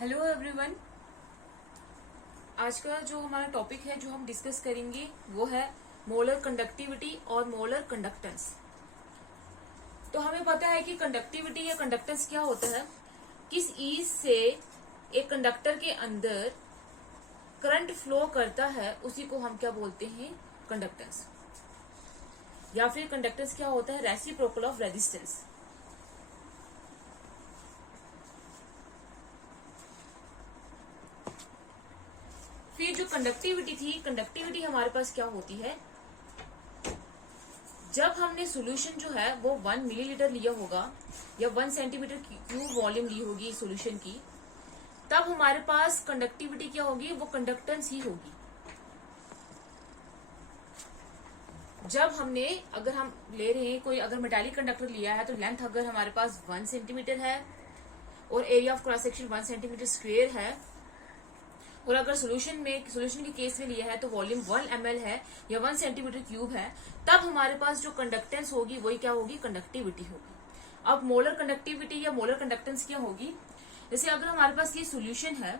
Hello everyone. आज का जो हमारा टॉपिक है जो हम डिस्कस करेंगे वो है मोलर कंडक्टिविटी और मोलर कंडक्टेंस। तो हमें पता है कि कंडक्टिविटी या कंडक्टेंस क्या होता है। किस ईज से एक कंडक्टर के अंदर करंट फ्लो करता है उसी को हम क्या बोलते हैं, कंडक्टेंस। या फिर कंडक्टेंस क्या होता है, रेसिप्रोकल ऑफ रेजिस्टेंस। फिर जो कंडक्टिविटी थी, कंडक्टिविटी हमारे पास क्या होती है, जब हमने सॉल्यूशन जो है वो 1 मिलीलीटर लिया होगा या 1 सेंटीमीटर क्यूब वॉल्यूम ली होगी सॉल्यूशन की, तब हमारे पास कंडक्टिविटी क्या होगी, वो कंडक्टेंस ही होगी। जब हमने अगर हम ले रहे हैं कोई अगर मेटालिक कंडक्टर लिया है तो लेंथ अगर हमारे पास 1 सेंटीमीटर है और area of cross section 1 centimetre square है, और अगर सॉल्यूशन के केस में लिया है तो वॉल्यूम 1 ml है या 1 सेंटीमीटर क्यूब है, तब हमारे पास जो कंडक्टेंस होगी वही क्या होगी, कंडक्टिविटी होगी। अब मोलर कंडक्टिविटी या मोलर कंडक्टेंस क्या होगी, जैसे अगर हमारे पास ये सॉल्यूशन है,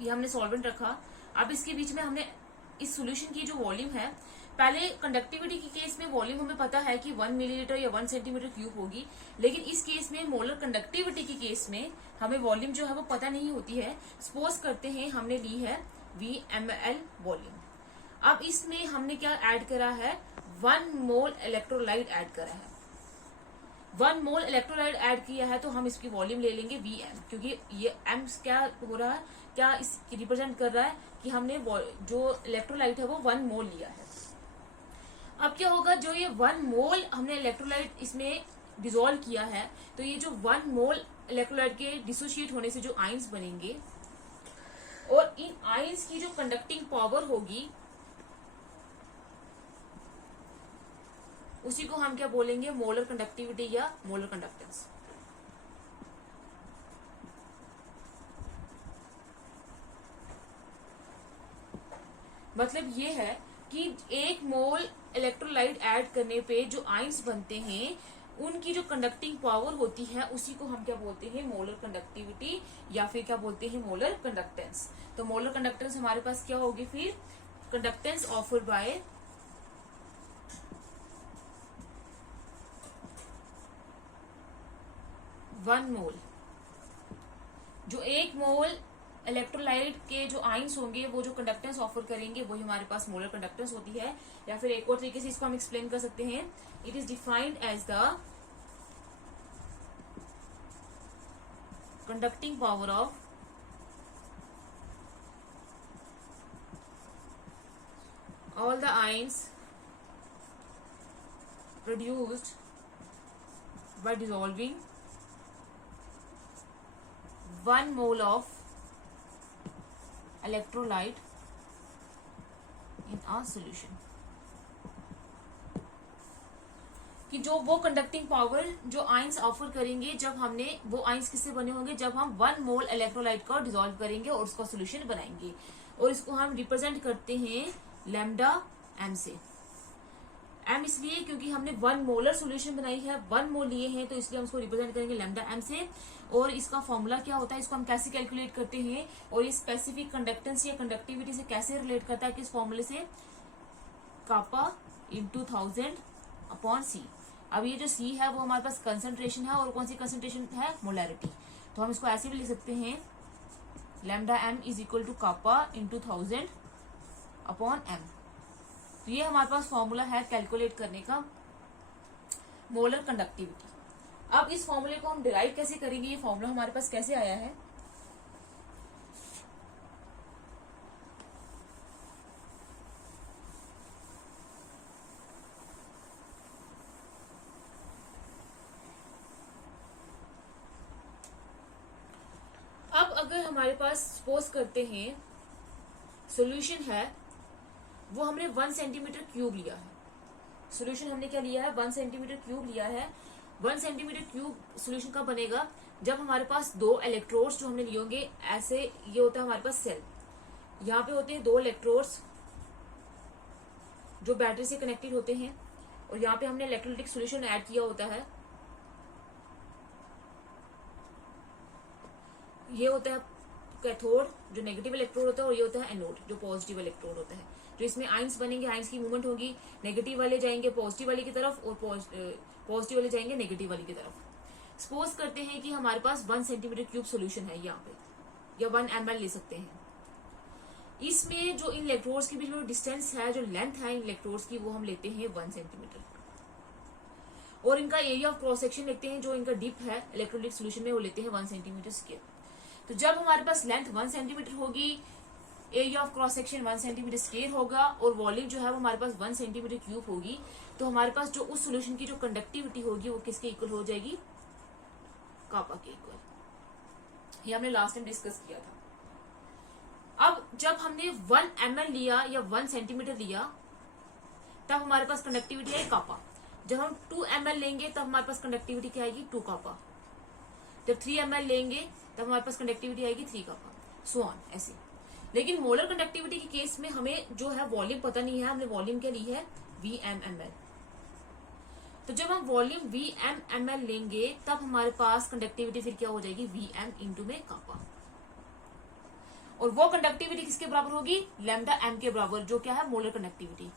ये हमने सॉल्वेंट रखा, अब इसके बीच में हमने इस सॉल्यूशन की जो वॉल्यूम है, पहले कंडक्टिविटी के केस में वॉल्यूम हमें पता है कि 1 मिलीलीटर या 1 सेंटीमीटर क्यूब होगी, लेकिन इस केस में मोलर कंडक्टिविटी के केस में हमें वॉल्यूम जो है वो पता नहीं होती है। सपोज करते हैं हमने ली है VmL वॉल्यूम। अब इसमें हमने क्या ऐड करा है, 1 मोल इलेक्ट्रोलाइट ऐड करा है। 1 मोल इलेक्ट्रोलाइट ऐड किया है तो हम इसकी वॉल्यूम ले लेंगे Vm, क्योंकि ये M क्या हो रहा है, क्या इस रिप्रेजेंट कर रहा है कि हमने जो इलेक्ट्रोलाइट है वो 1 मोल लिया है। अब क्या होगा, जो ये 1 मोल हमने इलेक्ट्रोलाइट इसमें डिसॉल्व किया है, तो ये जो 1 मोल इलेक्ट्रोलाइट के डिसोशिएट होने से जो आयंस बनेंगे और इन आयंस की जो कंडक्टिंग पावर होगी उसी को हम क्या बोलेंगे, मोलर कंडक्टिविटी या मोलर कंडक्टेंस। मतलब ये है कि 1 मोल इलेक्ट्रोलाइट ऐड करने पे जो आयंस बनते हैं उनकी जो कंडक्टिंग पावर होती है उसी को हम क्या बोलते हैं, मोलर कंडक्टिविटी या फिर क्या बोलते हैं, मोलर कंडक्टेंस। तो मोलर कंडक्टेंस हमारे पास क्या होगी, फिर कंडक्टेंस ऑफर्ड बाय 1 मोल, जो 1 मोल इलेक्ट्रोलाइट के जो आयंस होंगे वो जो कंडक्टेंस ऑफर करेंगे वही हमारे पास मोलर कंडक्टेंस होती है। या फिर एक और तरीके से इसको हम एक्सप्लेन कर सकते हैं, it is defined as the conducting power of all the ions produced by dissolving 1 mole of electrolyte in a solution। कि जो वो कंडक्टिंग पावर जो आयंस ऑफर करेंगे जब हमने वो आयंस किससे बने होंगे, जब हम 1 मोल इलेक्ट्रोलाइट को डिसॉल्व करेंगे और उसका सोल्यूशन बनाएंगे, और इसको हम रिप्रेजेंट करते हैं लैम्डा m से। m इसलिए क्योंकि हमने 1 मोलर सॉल्यूशन बनाई है, 1 मोल लिए हैं, तो इसलिए हम इसको रिप्रेजेंट करेंगे लैम्डा m से। और इसका फॉर्मूला क्या होता है, इसको हम कैसे कैलकुलेट करते हैं और ये स्पेसिफिक कंडक्टेंस या कंडक्टिविटी से कैसे रिलेट करता है, किस फॉर्मूले से, कापा इंटू 1000 अपॉन C। अब ये जो C है वो हमारे पास कंसंट्रेशन है, और कौन सी कंसंट्रेशन है, मोलैरिटी। तो हम इसको ऐसे भी लिख सकते हैं, lambda m is equal to kappa into 1000 upon m। तो ये हमारे पास फॉर्मूला है कैलकुलेट करने का मोलर कंडक्टिविटी। अब इस फॉर्मूले को हम डिराइव कैसे करेंगे, ये फॉर्मूला हमारे पास कैसे आया है, अब अगर हमारे पास सपोज करते हैं सॉल्यूशन है वो हमने 1 सेंटीमीटर क्यूब लिया है, सॉल्यूशन हमने क्या लिया है, 1 सेंटीमीटर क्यूब लिया है। 1 सेंटीमीटर क्यूब सॉल्यूशन कब बनेगा, जब हमारे पास 2 इलेक्ट्रोड्स जो हमने लिए होंगे, ऐसे ये होता है हमारे पास सेल, यहाँ पे होते हैं 2 इलेक्ट्रोड्स जो बैटरी से कनेक्टेड होते हैं, और यहाँ पे हमने इलेक्ट्रोलाइटिक सॉल्यूशन ऐड किया होता है। ये होता है कैथोड जो नेगेटिव इलेक्ट्रोड होता है, और ये होता है एनोड जो पॉजिटिव इलेक्ट्रोड होता है। जो इसमें आइंस बनेंगे, आइंस की मूवमेंट होगी, नेगेटिव वाले जाएंगे पॉजिटिव वाले की तरफ और पॉजिटिव वाले जाएंगे नेगेटिव वाले की तरफ। सपोज करते हैं कि हमारे पास 1 सेंटीमीटर क्यूब सोल्यूशन है यहाँ पे, या 1 ml ले सकते हैं। इसमें जो इन इलेक्ट्रोड्स के बीच में डिस्टेंस है, जो लेंथ है इन इलेक्ट्रोड्स की, वो हम लेते हैं 1 सेंटीमीटर। और इनका एरिया ऑफ क्रॉस सेक्शन लेते हैं, जो इनका डिप है इलेक्ट्रोलाइट सोल्यूशन में, वो लेते हैं 1 सेंटीमीटर स्क्वायर। तो जब हमारे पास लेंथ 1 सेंटीमीटर होगी, area of cross section 1 centimetre square होगा, और वॉल्यूम जो है वो हमारे पास 1 सेंटीमीटर क्यूब होगी, तो हमारे पास जो उस सोल्यूशन की जो कंडक्टिविटी होगी वो किसके इक्वल हो जाएगी? कापा के इक्वल। ये हमने लास्ट टाइम डिस्कस किया था। अब जब हमने 1 ml लिया या 1 सेंटीमीटर लिया, तब हमारे पास कंडक्टिविटी है कापा। जब हम 2 ml लेंगे तब हमारे पास कंडक्टिविटी क्या आएगी? 2 कापा। जब 3 ml लेंगे तब हमारे पास कंडक्टिविटी आएगी 3 कापा, सो ऑन ऐसे। लेकिन मोलर कंडक्टिविटी के केस में हमें जो है वॉल्यूम पता नहीं है, हमने वॉल्यूम क्या ली है? Vm/ml। तो जब हम वॉल्यूम Vm/ml लेंगे तब हमारे पास कंडक्टिविटी फिर क्या हो जाएगी? Vm इंटू में कापा। और वो कंडक्टिविटी किसके बराबर होगी? लैम्डा m के बराबर, जो क्या है? Molar conductivity.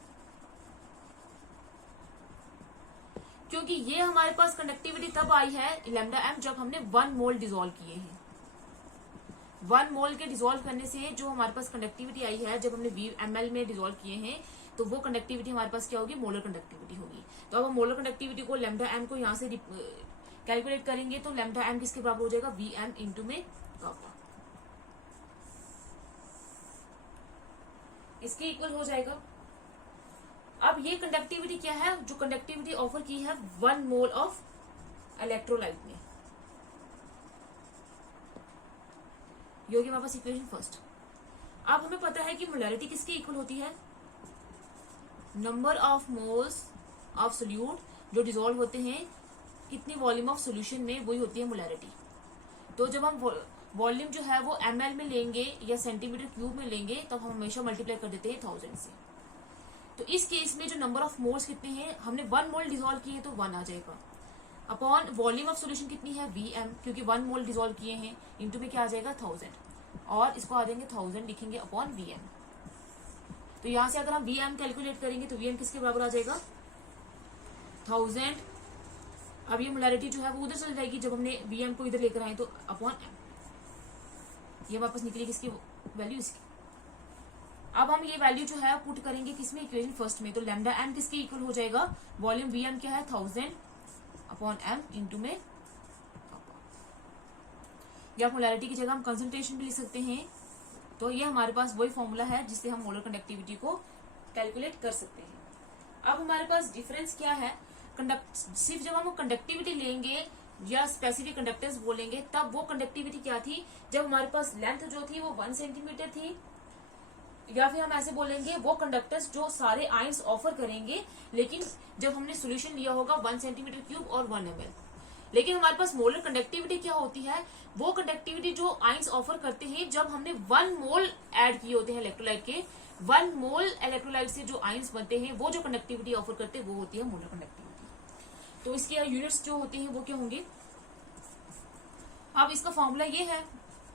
क्योंकि ये हमारे पास कंडक्टिविटी तब आई है लैम्डा m जब हमने 1 मोल डिसॉल्व किए हैं। 1 मोल के डिसॉल्व करने से जो हमारे पास कंडक्टिविटी आई है, जब हमने ml में डिसॉल्व किए हैं, तो वो कंडक्टिविटी हमारे पास क्या होगी? मोलर कंडक्टिविटी होगी। तो अब हम मोलर कंडक्टिविटी को लैम्डा m को यहाँ से कैलकुलेट करेंगे, तो लैम्डा m किसके बराबर हो जाएगा? Vm इंटू में कापा, इसके इक्वल हो जाएगा। अब ये कंडक्टिविटी क्या है? जो कंडक्टिविटी ऑफर की है 1 मोल ऑफ इलेक्ट्रोलाइट में। ये होगी हमारे पास इक्वेशन फर्स्ट। अब हमें पता है कि मोलैरिटी किसके इक्वल होती है? Number of moles of solute जो डिसॉल्व होते हैं कितनी वॉल्यूम ऑफ सोल्यूशन में, वही होती है मोलैरिटी। तो जब हम वॉल्यूम जो है वो ml में लेंगे या सेंटीमीटर क्यूब में लेंगे, तब हम हमेशा मल्टीप्लाई कर देते हैं 1000 से। तो इस केस में जो नंबर ऑफ मोल्स कितने हैं, हमने 1 मोल डिसॉल्व किए तो 1 आ जाएगा, अपॉन वॉल्यूम ऑफ सोल्यूशन कितनी है? Vm, क्योंकि 1 मोल डिसॉल्व किए हैं, इंटू में क्या आ जाएगा? 1000, और इसको आ जाएंगे 1000 लिखेंगे अपॉन Vm। तो यहां से अगर हम Vm कैलकुलेट करेंगे तो Vm किसके बराबर आ जाएगा? 1000। अब ये मोलैरिटी जो है वो उधर चल जाएगी, जब हमने Vm को इधर लेकर आए, तो अपॉन m, ये वापस निकलेगी किसकी वैल्यू? इसकी। अब हम ये वैल्यू जो है पुट करेंगे किसमें? इक्वेशन फर्स्ट में। तो लैम्डा m किसके इक्वल हो जाएगा? वॉल्यूम Vm क्या है? 1000 अपॉन m इंटू में कापा। या मोलैरिटी की जगह हम कंसंट्रेशन भी लिख सकते हैं। तो ये हमारे पास वही फॉर्मूला है जिससे हम मोलर कंडक्टिविटी को कैलकुलेट कर सकते हैं। अब हमारे पास डिफरेंस क्या है? सिर्फ जब हम कंडक्टिविटी लेंगे या स्पेसिफिक कंडक्टेंस बोलेंगे, तब वो कंडक्टिविटी क्या थी? जब हमारे पास लेंथ जो थी वो 1 सेंटीमीटर थी, या फिर हम ऐसे बोलेंगे वो कंडक्टर्स जो सारे आयंस ऑफर करेंगे, लेकिन जब हमने सोल्यूशन लिया होगा 1 सेंटीमीटर क्यूब और 1 ml। लेकिन हमारे पास मोलर कंडक्टिविटी क्या होती है? वो कंडक्टिविटी जो आयंस ऑफर करते हैं जब हमने 1 मोल ऐड किए होते हैं इलेक्ट्रोलाइट के। 1 मोल इलेक्ट्रोलाइट से जो आयंस बनते हैं, वो जो कंडक्टिविटी ऑफर करते हैं, वो होती है मोलर कंडक्टिविटी। तो इसके यूनिट्स जो होते हैं वो क्या होंगे? अब इसका फॉर्मूला ये है,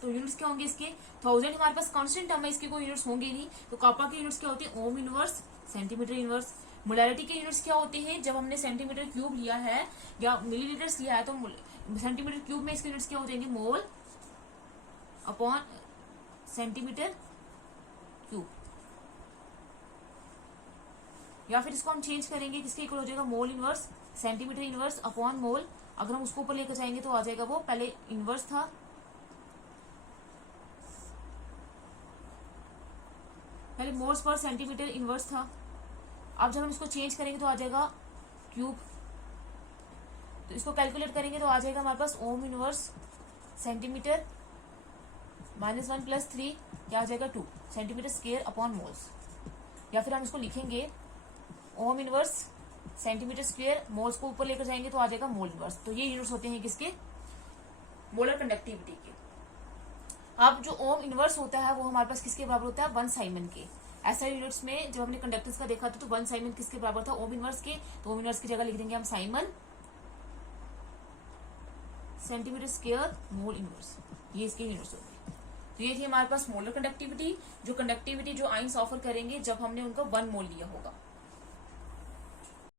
तो यूनिट्स क्या होंगे इसके? 1000 हमारे पास कांस्टेंट टर्म है, इसके कोई यूनिट्स होंगे नहीं। तो कापा के यूनिट्स क्या होते हैं? Ohm inverse, centimetre inverse. Molarity के यूनिट्स क्या होते हैं? जब हमने सेंटीमीटर क्यूब लिया है या मिलीलीटर्स लिया है, तो सेंटीमीटर क्यूब में इसके यूनिट्स क्या हो जाएंगे? Mole upon centimetre cube. या फिर इसको हम चेंज करेंगे, किसके इक्वल हो जाएगा? Mole inverse centimetre inverse upon mole. अगर हम उसको ऊपर लेकर जाएंगे तो आ जाएगा, वो पहले इनवर्स था, पहले मोल्स पर सेंटीमीटर इनवर्स था। अब जब हम इसको चेंज करेंगे तो आ जाएगा क्यूब। तो इसको कैलकुलेट करेंगे तो आ जाएगा हमारे पास ओम इनवर्स सेंटीमीटर -1 + 3 क्या आ जाएगा? 2 सेंटीमीटर स्क्वायर अपॉन मोल्स। या फिर हम इसको लिखेंगे ohm inverse centimetre square, moles को ऊपर लेकर जाएंगे तो आ जाएगा मोल इनवर्स। तो ये यूनिट्स होते हैं किसके? मोलर कंडक्टिविटी के। अब जो ओम इनवर्स होता है वो हमारे पास किसके बराबर होता है? 1 साइमन के। ऐसा यूनिट्स में जब हमने कंडक्टेंस का देखा था तो 1 साइमन किसके बराबर था? ओम इनवर्स के। तो ओम इनवर्स की जगह लिख देंगे हम Simon centimetre square mole inverse. ये इसकी यूनिट्स होगी। तो ये थी हमारे पास मोलर कंडक्टिविटी, जो कंडक्टिविटी जो आइंस ऑफर करेंगे जब हमने उनका 1 मोल लिया होगा।